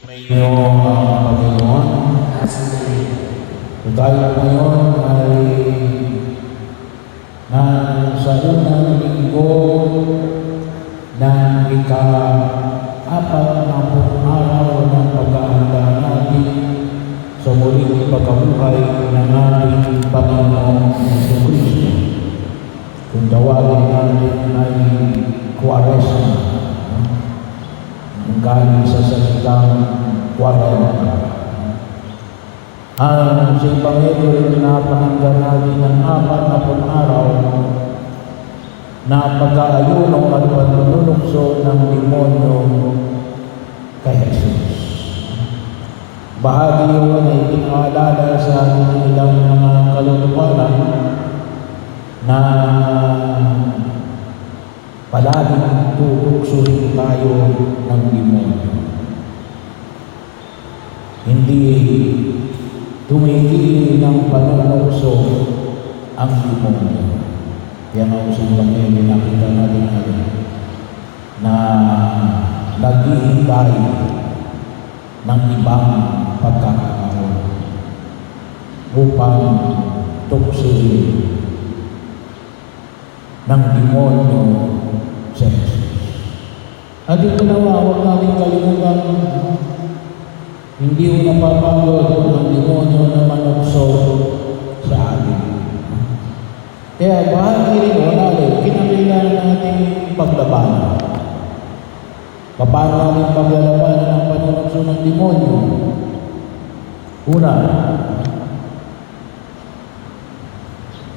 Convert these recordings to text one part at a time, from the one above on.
Mayong Panginoon, tayo ngayon ay sa unang linggo ng ika-4 na araw ng paghahanda natin sa muling pagkabuhay ng ating Panginoong Jesucristo. Kung tawagin natin ay Kwaresma, galing sa salitang Quarenta. Ang sa Ebanghelyo na pinakinggan natin ng 4 araw na pag-aayuno at panlulukso ng demonyo kay Jesus. Bahagi yun ay pinaalala sa ating ilang mga kalutukanan na palaging tutuksohin tayo ng demonyo. Hindi tumigil ng panunukso ang demonyo. Yan ang usang Ebanghelyo na nakita natin na naghihintay ng ibang pagkakataon upang tuksohin ng demonyo sa Jesus. At ito nawa, huwag natin kalimutan, hindi mo napapagod ang demonyo na manukso sa atin. Kaya bahagi rin o natin, kinakailangan natin paglabanan. Paano natin paglalabanan ang panunukso ng demonyo? Una,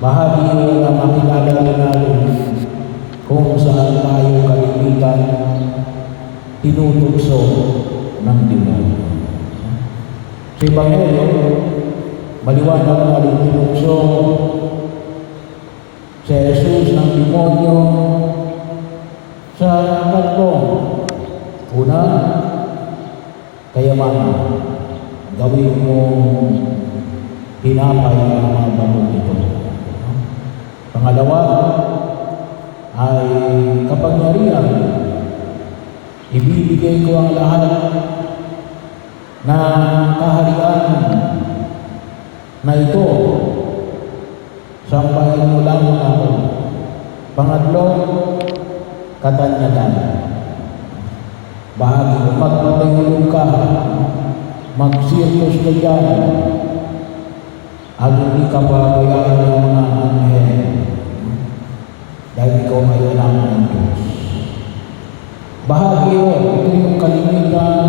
bahagi rin na makilala rin natin kung saan tayo kalimitan tinutugso ng demonyo. Sa Ebanghelyo, maliwanag na rin tinugso sa Jesus ng demonyo sa tatlong. Una, kayamanan. Gawin mo tinapay ang mga bagong ito. Pangalawa, ay kapangyarihan. Ibibigay ko ang lahat ng kaharian na ito. Sambahin mo lang ako. Pangatlo, katanyagan. Bahagi mo, magpatahulog ka, magsirkus ka dyan, at hindi ka pabayaan ng mga anghel. Dahil ikaw ay anak ng Diyos. Bahagi yun, ito yung kalimitan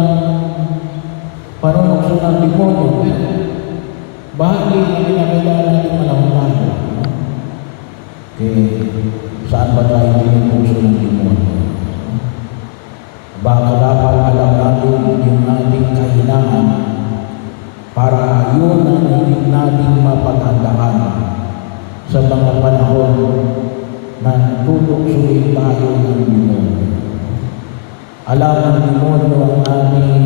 panunukso ng demonyo. Bahagi na kinakailangan natin malaman. Okay, saan ba tayo tinutugso ng demonyo? Baka dapat alam natin yung ating kahinaan para yun ang hindi natin mapaghandaan sa mga panahon na tutuksoin tayo ng demonyo. Alam ng demonyo ang aming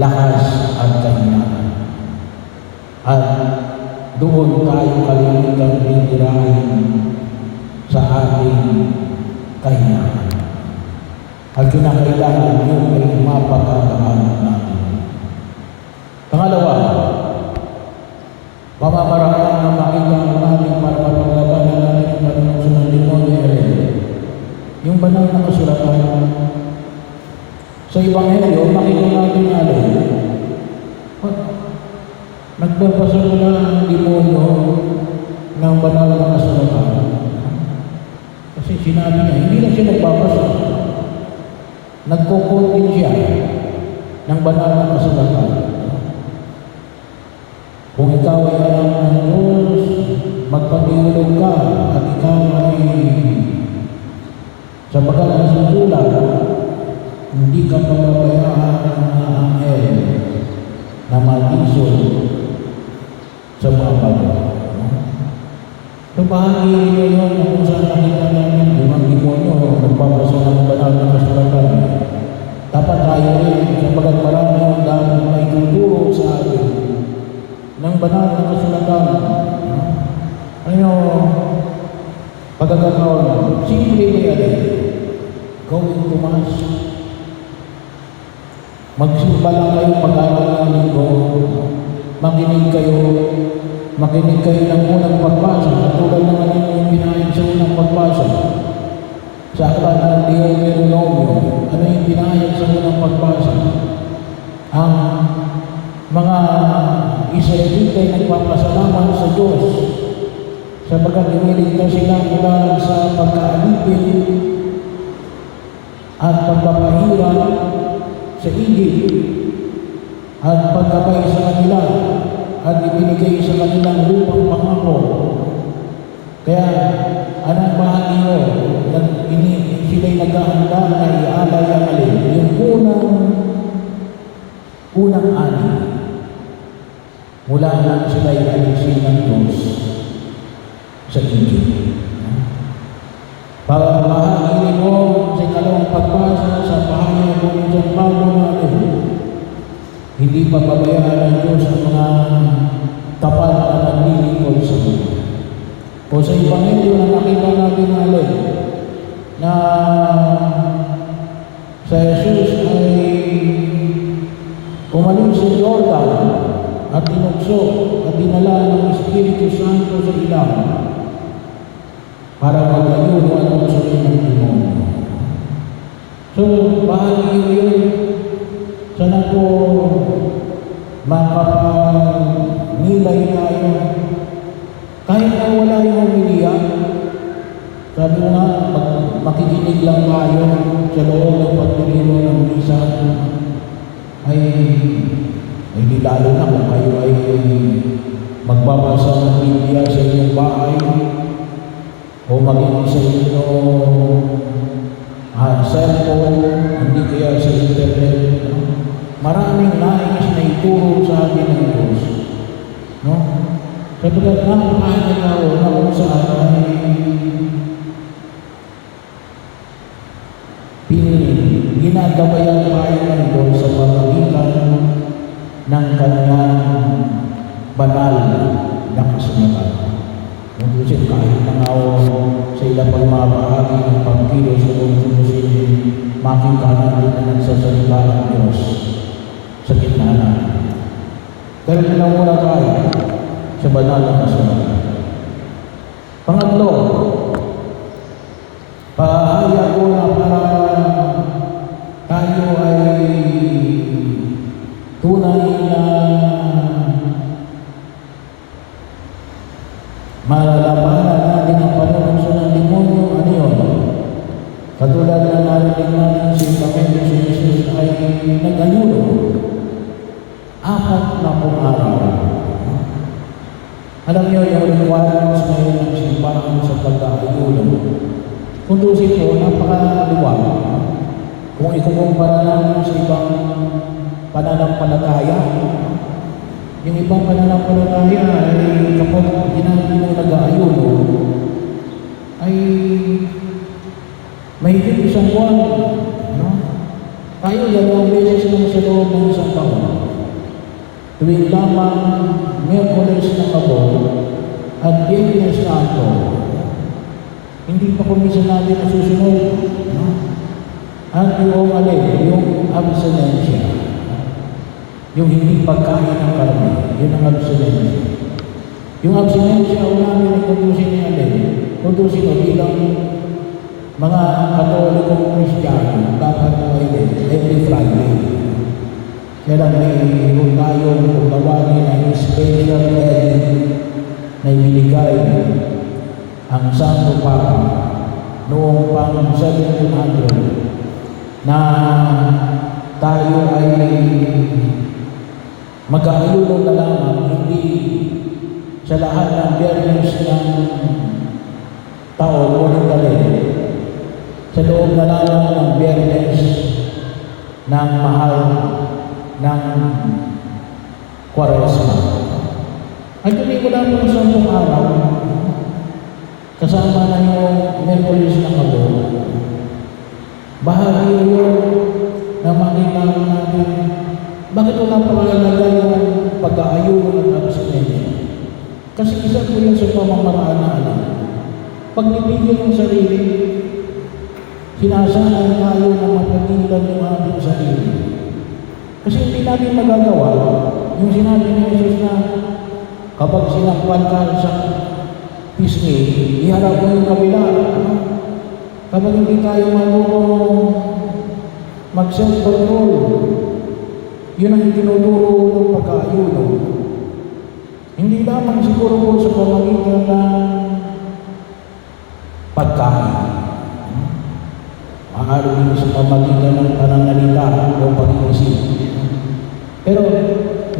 lakas at kahinaan. At doon tayo kalimutan titirahin sa ating kahinaan. At kinakailangan yun ay mapaghandaan natin. Pangalawa, pamamaraan na makita natin para mapaglabanan natin ang panunukso ng demonyo yung banal na kasulatan. Sa Ebanghelyo, makita natin nga nagbabasa na ang demonyo ng banal na kasulatan. Kasi sinabi niya, hindi lang siya nagbabasa. Nagkukuntin siya ng banal na kasulatan. Kung ikaw ay alam ng Diyos, magpatihulog ka at ikaw ay sa magalang susulat, hindi ka pababayaan ng mga anghel na matisod sa mga bago. So bahagi rin yun na kung saan nakita namin yung mga demonyo nagbabasa ng banal na kasulatan. Dapat tayo rin sa bagat marami ang dahil may tuturo sa atin ng banal na kasulatan. Ano, pagkakataon, simple ba yan? Gawin tumas. Magsimba lang kayo pag-aral ng linggo. Makinig kayo ng unang pagbasa. Katulad ng yung pinahid sa unang pagbasa. Sa aklat ng Deuteronomio, ano yung pinahid sa unang pagbasa? Ang mga Israelita ay nagpapasalamat sa Diyos sapagkat iniligtas sila mula sa pagkaalipin at pagpapahirap sa Egypt at pagkabay sa kanila at ibinigay sa kanilang lupang pangako. Kaya anong bahagi nyo? Sila'y naghahanda na ialay ang alin. Yung unang ani. Mula na sila'y alisin ng Diyos sa Egypt. Para bahagi mo sa ikalawang pagbasa sa pahayag ng San Pablo natin, hindi pa pabayaan ng Diyos ang mga tapat na naglilingkod sa Diyos. O sa Ebanghelyo na nakita natin alin, na sa Jesus ay umalis sa Jordan at tinukso at dinala ng Espiritu Santo sa ilang para magayuno at magsulit ng demonyo. So, bahagi yun. Sana po makapag-nilay tayo. Kahit na wala yung humiliya, sabi nga, makikinig lang tayo sa loob ng pagpilino ng misa, ay hindi lalo na kung kayo ay magbabasa ng Biblia sa inyong bahay o maging sa inyong cellphone, hindi kaya sa internet. Maraming nais na ituro sa atin ng Diyos. No? Sapagkat napakahalaga o na kung saan ay ginagabayan tayo ng Diyos sa pamagitan ng kanyang banal na kasunatan. Kasi kahit nangaw sa ilang pagmamahagi ng pagkilos sa konsumusin, makita natin na nagsasalita ng Diyos sa gitna natin. Pero pinamula tayo sa banal na kasunatan. Pangatlo, pahayag ko na para tayo ay tunay na malalabanan natin ang panunokso ng demonyo. Ano yun? Katulad na narinig natin si Panginoon si Jesus ay nag-ayuno 40 araw. Alam niyo yung requirements ngayon ng simbahan sa pag-ayuno. Kung tusin po, napakaluwag. Kung ikukumpara namin sa ibang pananampalataya, yung ibang pananampalataya ay kapag ginagawa nag-aayuno, ay mahigit isang buwan. No? Tayo, 2 beses lang sa loob ng isang taon. Tuwing lamang Miyerkules ng Abot at Biyernes Santo, hindi pa kumisa natin na susunod. No? At yung abstinensya, yung hindi pagkain ng karne, yun ang abstinensya. Yung abstinensya, namin ay kundusin niya kundusin o bilang mga Katolikong Kristiyano, dapat na every Friday. Kaya lang mayroon tayong pagtawagin ng special edit na ibinigay ang Santo Papa noong pang 1700 na tayo ay mag-aayuno na lamang, hindi sa lahat ng Biyernes ng taon o ng galing, sa loob na lamang ng Biyernes ng mahal ng Kwaresma. At tuloy ko lang ng 10 araw, kasama na yung Miyerkules ng Abot. Bahagi yun na makita natin bakit wala pangalaga yung pag-aayuno ng abstinensya. Kasi isa po yun sa pamamaraan natin. Pagbibigyan ng sarili, sinasanay tayo na mapagilan yung ating sarili. Kasi hindi natin magagawa yung sinabi ni Jesus na kapag sinakpan ka sa pisngi, iharap mo yung kabila. Kapag hindi tayo marunong mag-self-control, yun ang tinuturo ng pag-aayuno. Hindi lamang siguro po sa pamagitan ng pagkain. Maaari din sa pamagitan ng pananalita o pag-iisip. Pero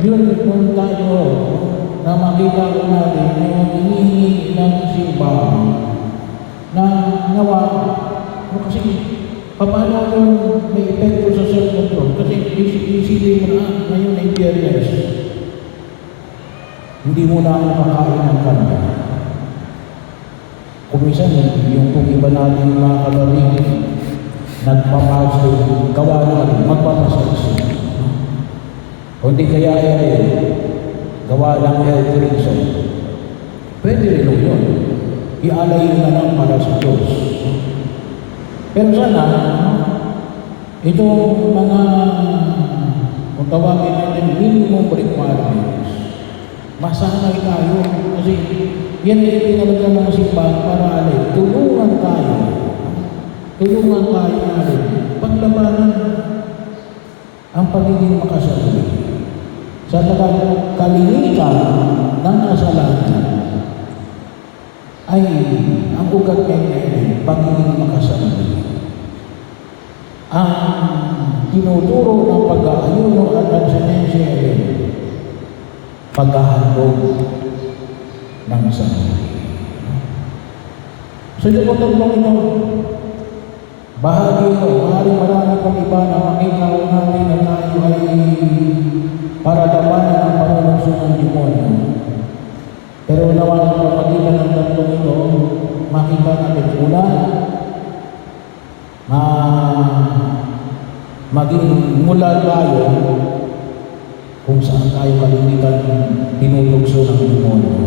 yun kung tayo na makita ko natin yung hinihingi ng simbahan na nawa kasi paano yung may epekto sa self-control? Kasi isipin mo na ngayon ay Biyernes. Hindi mo na ako kakain ng karne. Kung minsan, yung kung iba natin yung mga kalaring nagpapaso, gawa naman, magpapasaso. O hindi kaya yan, gawa ng health reason. Pwede rin yun. Ialay na lang para sa Diyos. Pero sana, itong mga, kung tawagin natin, minimum requirements, masanay tayo. Kasi yan ay pinalaga ng simbahan para alay. Tulungan tayo. Tulungan tayo alay. Paglabanan ang pagiging makasarili. Sa kalinitan ng kasalanan ay ang ugat niya pagiging makasarili. Ang tinuturo ng pag-aayuno at abstinensya ay paghahandog ng sarili. So yung tatlong ito, bahagi ito, marami pang iba na makita ko natin na tayo ay para labanan ang panunokso ng demonyo. Pero nawa sa pamagitan ng tatlong ito, makita natin una, maging mula tayo kung saan tayo kalimitan tinutugso ng demonyo.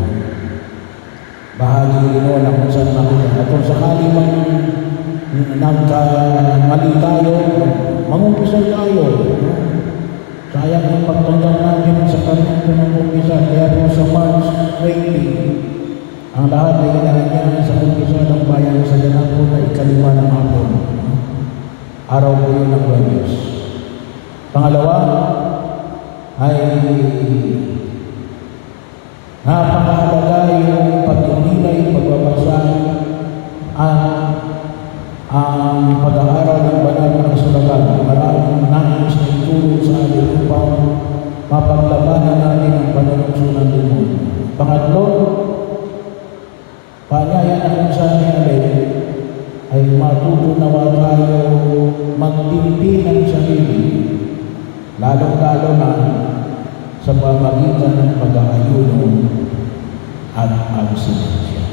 Bahagi rin na kung saan makita. At kung sakali mang nagkamali tayo, mangumpisal tayo. Sayang yung pagtanggang natin sa kanito ng umpisa. Kaya po sa March 20, ang lahat ay inahanya sa umpisa ng bayan sa ganap po na ikalima ng hapon. Araw po yun ng Huwebes. Pangalawa, ay napakahalaga yung pagdinilay, pagbabasa ang pag-aaral ng banal na kasulatan. Maraming nais na itulong sa atin upang mapaglabanan natin ang panunokso ng demonyo. Pangatlo, paanyaya na kung saan alay ay matutunawa tayo magtimpi ng sarili, lalong-lalo na sa pamagitan ng pag-aayuno at abstinensya.